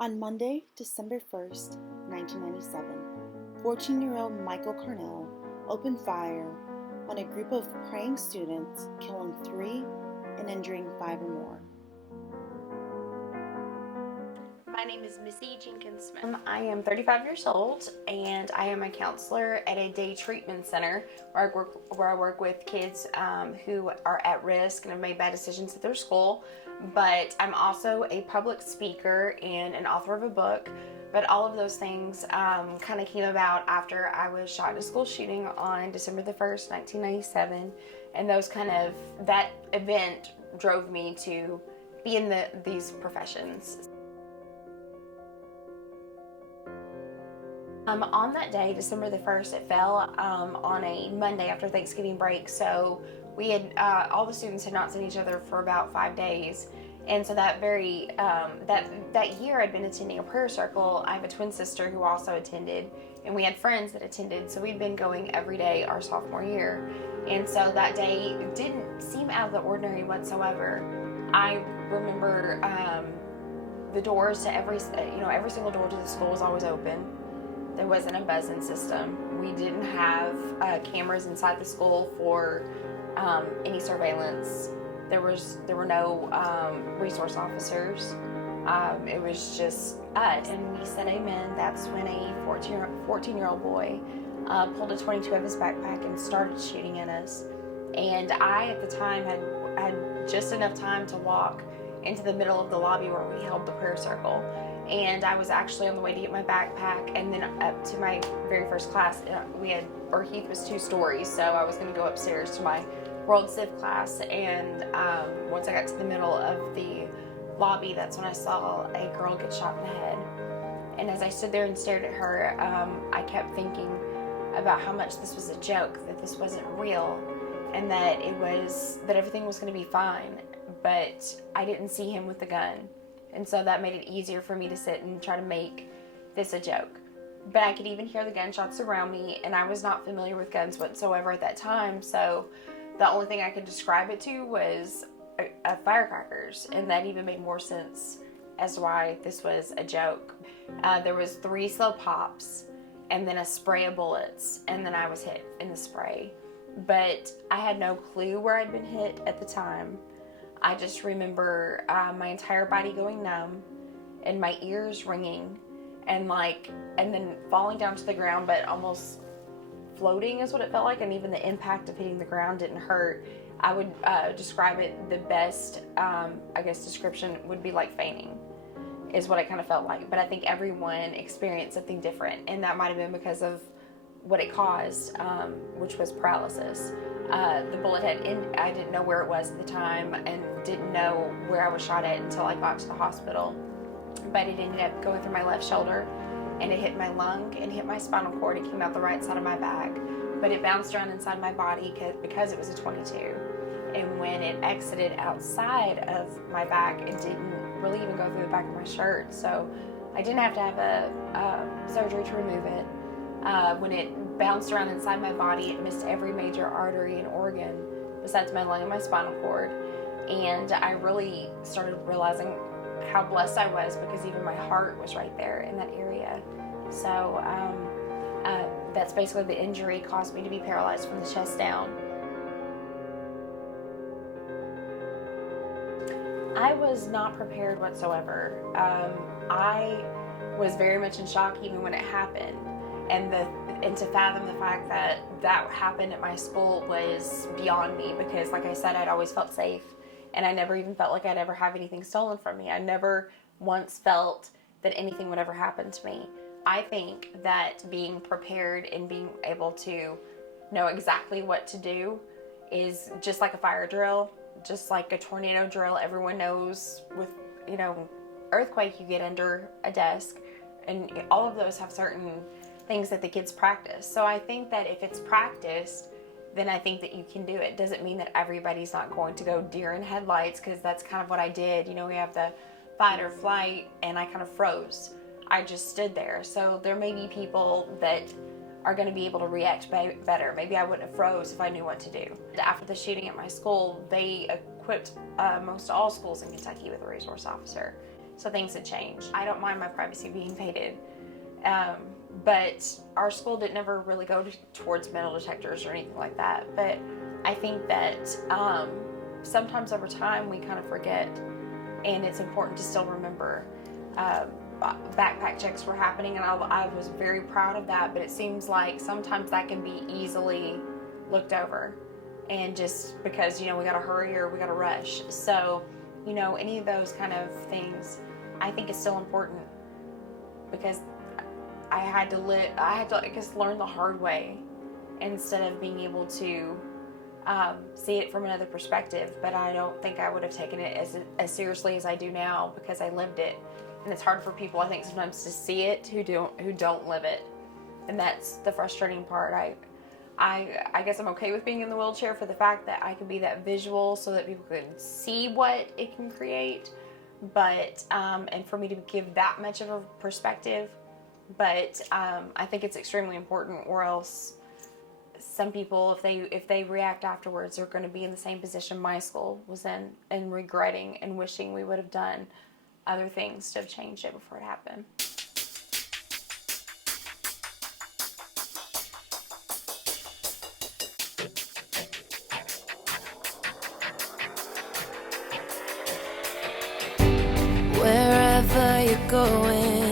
On Monday, December 1st, 1997, 14-year-old Michael Cornell opened fire on a group of praying students, killing 3 and injuring 5 or more. My name is Missy Jenkins Smith. I am 35 years old and I am a counselor at a day treatment center where I work with kids who are at risk and have made bad decisions at their school. But I'm also a public speaker and an author of a book. But all of those things kind of came about after I was shot in a school shooting on December the 1st, 1997. And that event drove me to be in these professions. On that day, December the 1st, it fell on a Monday after Thanksgiving break. So we had, all the students had not seen each other for about 5 days. And so that year I'd been attending a prayer circle. I have a twin sister who also attended, and we had friends that attended. So we'd been going every day our sophomore year. And so that day didn't seem out of the ordinary whatsoever. I remember the doors to every single door to the school was always open. There wasn't a buzzing system. We didn't have cameras inside the school for any surveillance. There were no resource officers. It was just us. And we said amen. That's when a 14-year-old boy pulled a .22 out of his backpack and started shooting at us. And I, at the time, had just enough time to walk into the middle of the lobby where we held the prayer circle. And I was actually on the way to get my backpack, and then up to my very first class. Heath was 2 stories, so I was going to go upstairs to my World Civ class. And once I got to the middle of the lobby, that's when I saw a girl get shot in the head. And as I stood there and stared at her, I kept thinking about how much this was a joke, that this wasn't real, and that everything was going to be fine. But I didn't see him with the gun. And so that made it easier for me to sit and try to make this a joke. But I could even hear the gunshots around me, and I was not familiar with guns whatsoever at that time. So the only thing I could describe it to was firecrackers, and that even made more sense as to why this was a joke. There was 3 slow pops, and then a spray of bullets, and then I was hit in the spray. But I had no clue where I'd been hit at the time. I just remember my entire body going numb and my ears ringing and then falling down to the ground, but almost floating is what it felt like. And even the impact of hitting the ground didn't hurt. I would describe it, the best, description would be like fainting is what it kind of felt like. But I think everyone experienced something different, and that might have been because of what it caused, which was paralysis. The bullet I didn't know where it was at the time and didn't know where I was shot at until I got to the hospital. But it ended up going through my left shoulder, and it hit my lung and hit my spinal cord. It came out the right side of my back, but it bounced around inside my body because it was a .22. And when it exited outside of my back, it didn't really even go through the back of my shirt. So I didn't have to have a surgery to remove it. When it bounced around inside my body, it missed every major artery and organ besides my lung and my spinal cord. And I really started realizing how blessed I was, because even my heart was right there in that area. So that's basically the injury caused me to be paralyzed from the chest down. I was not prepared whatsoever. I was very much in shock even when it happened. And to fathom the fact that happened at my school was beyond me, because like I said, I'd always felt safe, and I never even felt like I'd ever have anything stolen from me. I never once felt that anything would ever happen to me. I think that being prepared and being able to know exactly what to do is just like a fire drill, just like a tornado drill. Everyone knows with, earthquake, you get under a desk, and all of those have certain things that the kids practice. So I think that if it's practiced, then I think that you can do it. Doesn't mean that everybody's not going to go deer in headlights, because that's kind of what I did. We have the fight or flight, and I kind of froze. I just stood there. So there may be people that are going to be able to react better. Maybe I wouldn't have froze if I knew what to do. After the shooting at my school, they equipped most all schools in Kentucky with a resource officer. so things had changed. I don't mind my privacy being invaded, but our school didn't ever really go towards metal detectors or anything like that. But I think that sometimes over time we kind of forget, and it's important to still remember. Backpack checks were happening, and I was very proud of that, but it seems like sometimes that can be easily looked over, and just because, we gotta hurry or we gotta rush. So, any of those kind of things, I think is still important, because I had to, I guess, learn the hard way instead of being able to see it from another perspective. But I don't think I would have taken it as seriously as I do now, because I lived it. And it's hard for people, I think, sometimes to see it who don't live it, and that's the frustrating part. I guess I'm okay with being in the wheelchair for the fact that I can be that visual, so that people can see what it can create, but and for me to give that much of a perspective. But I think it's extremely important, or else some people, if they react afterwards, are going to be in the same position my school was in, and regretting and wishing we would have done other things to have changed it before it happened. Wherever you're going,